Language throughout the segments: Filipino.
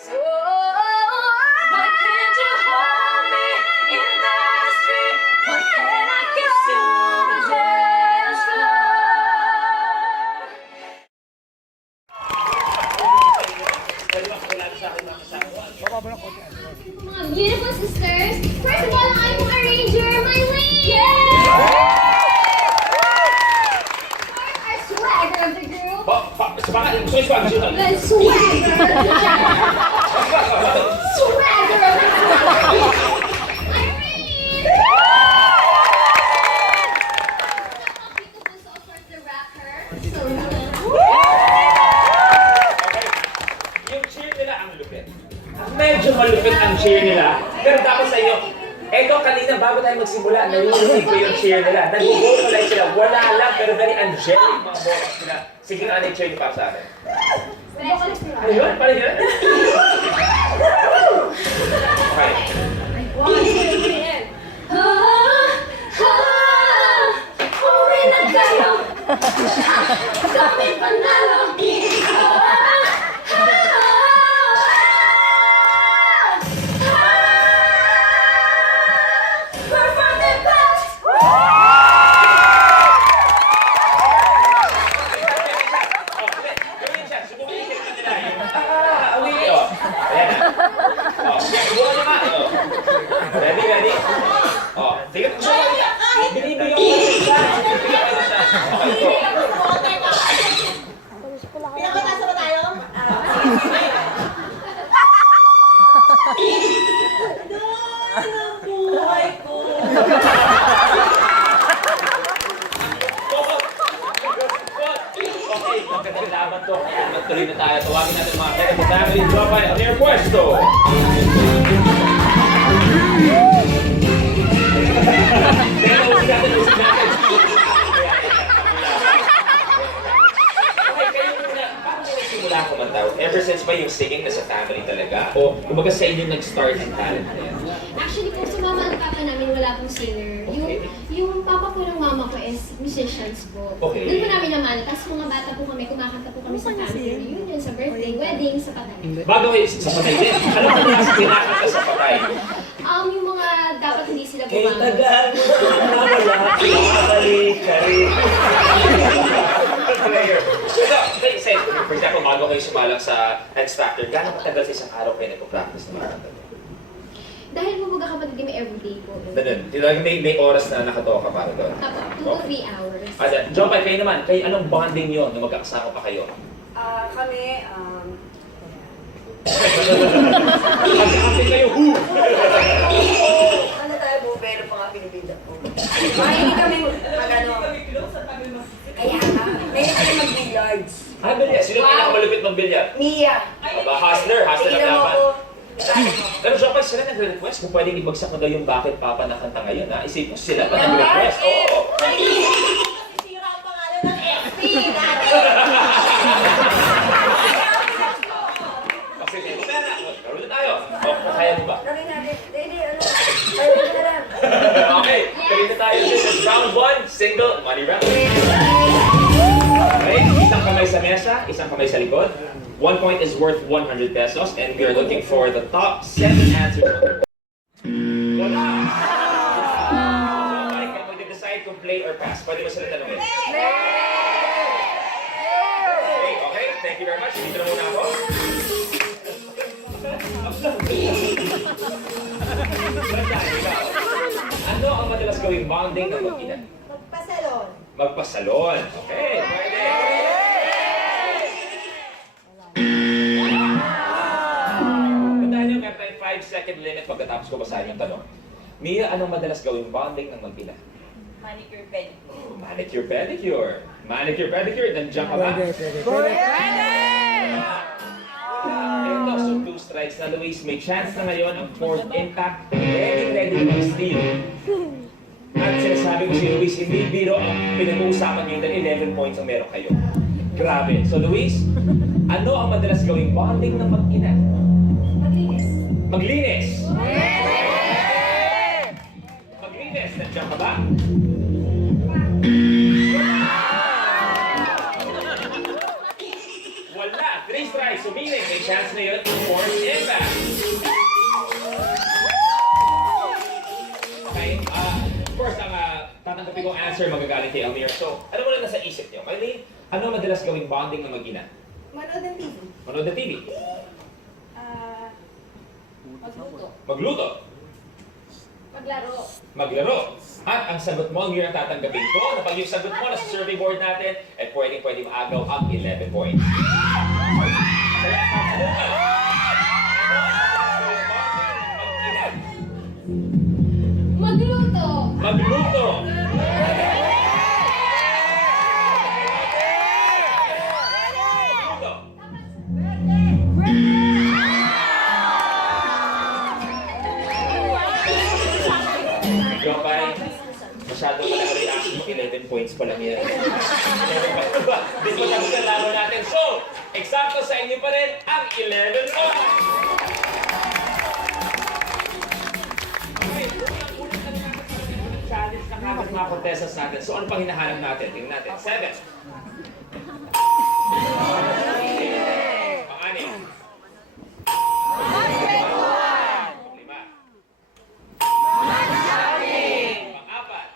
So, why can't you hold me in the street? Why can't I kiss you on the dance floor? Mga beautiful sisters, first of all, ang aming arranger, Mylene! Our swagger of the group. Swagger! The swagger! Swagger of the group! Irene! Beautiful, so of course, the rapper. So, Yung cheer nila ang lupit. Medyo malupit ang cheer nila. Pero tapos sa iyo, eto kanina bago tayo magsimula, narinig ko yung cheer nila. Nag-vocalize sila. Wala lang, pero very angelic mga boses nila. Sige nga, ano yung cheer niyo para sa akin? Ayun, parang yun. Okay. Uwi na kayo! Kami panalo! We're from the best! Gawin siya. Subukan yung cheer nila. Away. Ayan na. Subukan nyo nga. Ready, ready? Sige, subukan nyo. Binibigyan ko siya. Binibigyan ko siya. Okay, go. Pinakatasa ba tayo? Buhay ko. Okay, magkakalaman to. Magtuloy na tayo. Tawagin natin mga head of the family. Drop by on your pwesto. Okay, kayo muna. Paano kayo nagsimula kumantaw? Ever since ba yung singing na sa family talaga? O kumbaga sa inyo nag-start ang talent na yan? Actually po, sa mama at papa namin, wala pong singer. Okay. Yung papa po ng mama ko is musicians po. Okay. Doon po namin naman. Tapos mga bata po kami, kumakanta po kami sa family reunion, sa birthday, wedding, sa patay. Bago kayo sa patay din, ano ba yung kinakanta sa patay? Yung mga dapat hindi sila Kay bumama. tagal mo na wala, pinabalik ka rin. So, say, for example, bago kayo sumalang sa X Factor, gano'ng katagal sa isang araw kayo nagpo-practice na mga kanta? Dahil po magkakapatid kami everyday po. Ganun. May oras na nakatoka ka para doon. Apo, 2 to 3 hours. Jopay, kayo naman, kayo anong bonding yun na magkakasama pa kayo? Kami, Kasi kayo, who? ano tayo, bubero pa nga pinibida ko. Hindi kami mag-ano. Kaya nga, ngayon kami mag-billiards. Bilya. Sino pinakamalupit mag-bilyar? Mia. Hustler ang Tingnan mo dapat. ako. Pero Jopay, sila nagre-request kung pwedeng ibagsak mo daw yung bakit papa na kanta ngayon, ha? Isipin mo sila pa nag-request. Oo. Sira ang pangalan ng FB natin. Kasi laro na tayo. Kaya mo ba? Lagay natin. Hindi, ano. Ayaw na lang. Okay, tuloy na tayo. This is round 1, single, money round. Okay, isang kamay sa mesa, isang kamay sa likod. 1 point is worth 100 pesos and we are looking for the top 7 answers. Wala! Okay, kaya mag-decide kung play or pass. Pwede ba sila tanongin? Okay, thank you very much. Dito na muna ako. Ano ang madalas gawing bonding ng mag-ina? Magpasalon. Magpasalon. Okay, pwede. Tandaan nyo, meron tayong 5-second limit pagkatapos ko basahin yung tanong. Mia, anong madalas gawing bonding ng mag-ina? Manicure, pedicure. Manicure, pedicure. Manicure, pedicure. Nandiyan ka ba? Ito, so 2 strikes na Luis. May chance na ngayon ang 4th impact. Ready mag-steal. At sinasabi ko si Luis, hindi biro ang pinag-uusapan niyo dahil 11 points ang meron kayo. Grabe. So Luis, ano ang madalas gawing bonding ng mag-ina? Maglinis. Maglinis! Maglinis! Nandiyan ka ba? Wala! 3 strikes. Sumiling. May chance na yun. 4th tipikong answer magagaling kay Amir. So, ano mo na nasa isip niyo? Maylene, ano madalas gawing bonding ng mag-ina? Manood ng TV. Manood ng TV? Magluto. Magluto? Maglaro. Maglaro? At ang sagot mo, hindi na tatanggapin ko, na pag yung sagot mo na sa survey board natin, ay pwede maagaw ang 11 points. Kaya sa tanungan, Magluto. magluto! Magluto! Jopay, masyado pala ang reaction mo, 11 points pa lang yan. This was ang laro natin. So, eksakto sa inyo pa rin ang 11 points! Okay, unang challenge na kagad mga contestants natin. So, ano pang hinahanap natin? Tingnan natin. 7. Pang-anim. 5. Pang-apat.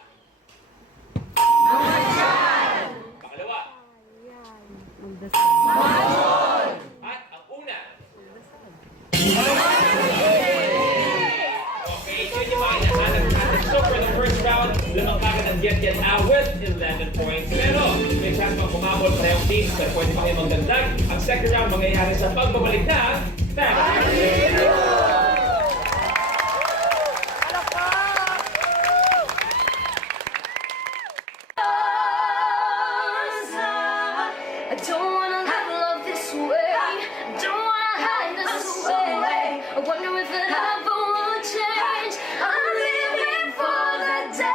Pangalawa. At ang una. Okay, ito yung mga hinahanap natin. So for the first round, lamang kagad ang get out with 11 points. Pero may chance pang kumabol parehong teams pero pwede pa kayo magdagdag. Ang second round mangyayari sa pagbabalik na Tag! I don't wanna live love this way. I don't wanna hide this away. I wonder if it ever will change. I'm living for the day.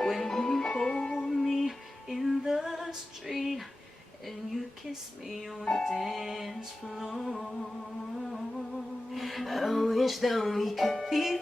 When you hold me in the street and you kiss me on the dance floor. I wish that we could be